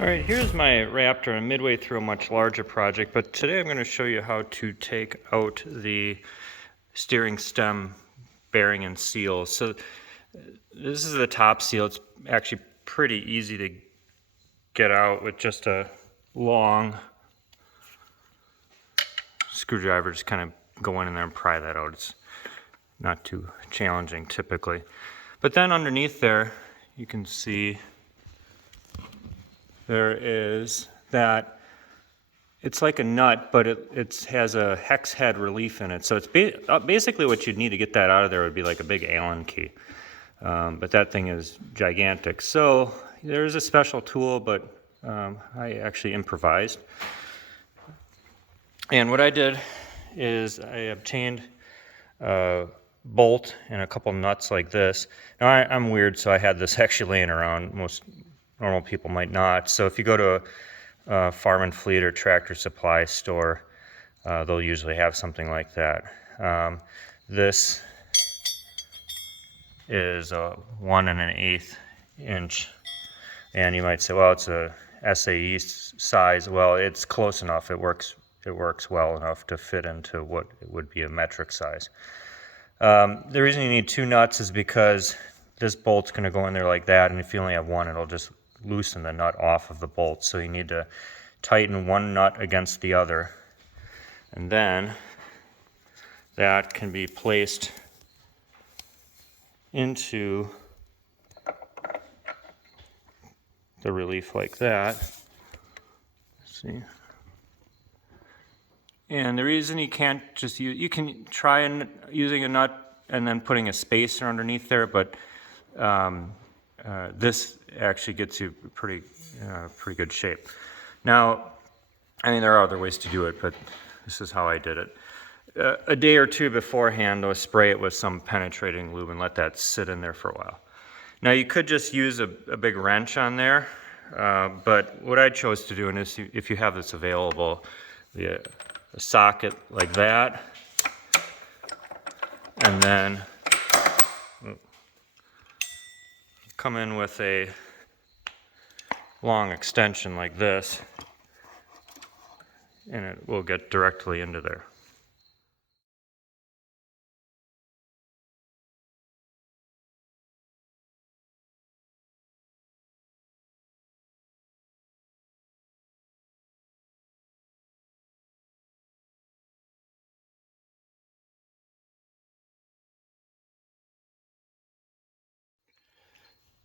Alright, here's my Raptor. I'm midway through a much larger project, but today I'm going to show you how to take out the steering stem bearing and seal. So this is the top seal. It's actually pretty easy to get out with just a long screwdriver. Just kind of go in there and pry that out. It's not too challenging typically. But then underneath there, you can see there is that, it's like a nut, but it has a hex head relief in it. So it's basically what you'd need to get that out of there would be like a big Allen key. But that thing is gigantic. So there's a special tool, but I actually improvised. And what I did is I obtained a bolt and a couple nuts like this. Now I'm weird, so I had this actually laying around. Most normal people might not. So if you go to a Farm and Fleet or Tractor Supply store, they'll usually have something like that. This is a 1 1/8 inch, and you might say, well, it's a SAE size. Well, it's close enough. It works well enough to fit into what would be a metric size. The reason you need 2 nuts is because this bolt's going to go in there like that, and if you only have one, it'll just loosen the nut off of the bolt. So you need to tighten one nut against the other, and then that can be placed into the relief like that. Let's see. And the reason you can't just use, you can try using a nut and then putting a spacer underneath there, but this actually gets you pretty good shape. Now, I mean, there are other ways to do it, but this is how I did it. A day or two beforehand, I'll spray it with some penetrating lube and let that sit in there for a while. Now, you could just use a big wrench on there, but what I chose to do, and if you have this available, a socket like that, and then come in with a long extension like this, and it will get directly into there.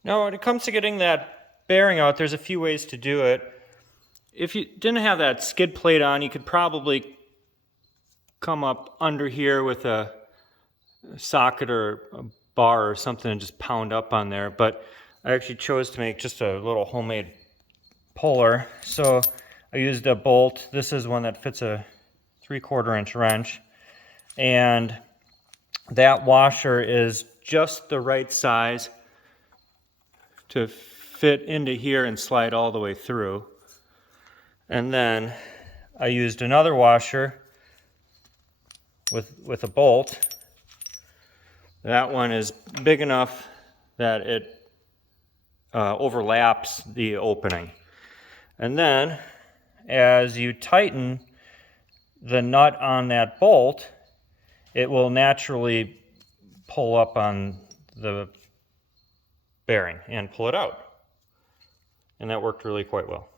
Now, when it comes to getting that bearing out, there's a few ways to do it. If you didn't have that skid plate on, you could probably come up under here with a socket or a bar or something and just pound up on there. But I actually chose to make just a little homemade puller. So I used a bolt. This is one that fits a 3/4 inch wrench. And that washer is just the right size to fit into here and slide all the way through. And then I used another washer with a bolt. That one is big enough that it overlaps the opening. And then as you tighten the nut on that bolt, it will naturally pull up on the bearing and pull it out. And that worked really quite well.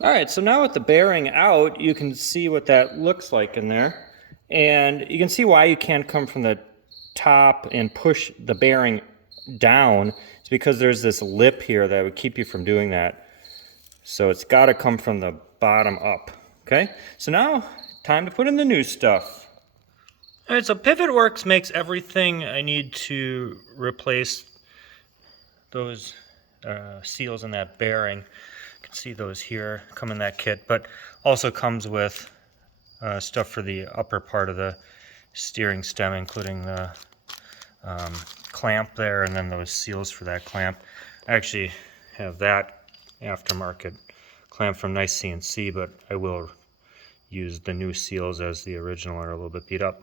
All right, so now with the bearing out, you can see what that looks like in there. And you can see why you can't come from the top and push the bearing down. It's because there's this lip here that would keep you from doing that. So it's got to come from the bottom up. Okay, so now time to put in the new stuff. All right, so PivotWorks makes everything I need to replace those seals in that bearing. You can see those here come in that kit, but also comes with stuff for the upper part of the steering stem, including the clamp there, and then those seals for that clamp. I actually have that aftermarket clamp from Nice CNC, but I will use the new seals as the original are a little bit beat up.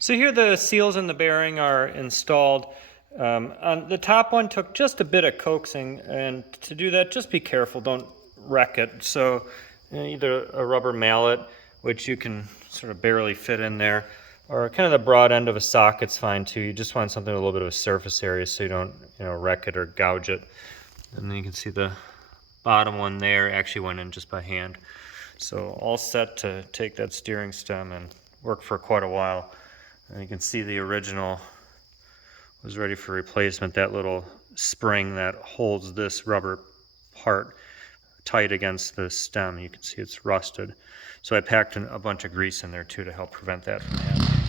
So here the seals in the bearing are installed. On the top one took just a bit of coaxing, and to do that, just be careful, don't wreck it. So either a rubber mallet, which you can sort of barely fit in there, or kind of the broad end of a socket's fine too. You just want something with a little bit of a surface area so you don't, wreck it or gouge it. And then you can see the bottom one there actually went in just by hand. So all set to take that steering stem and work for quite a while. And you can see the original was ready for replacement. That little spring that holds this rubber part tight against the stem, you can see it's rusted. So I packed a bunch of grease in there too to help prevent that from happening.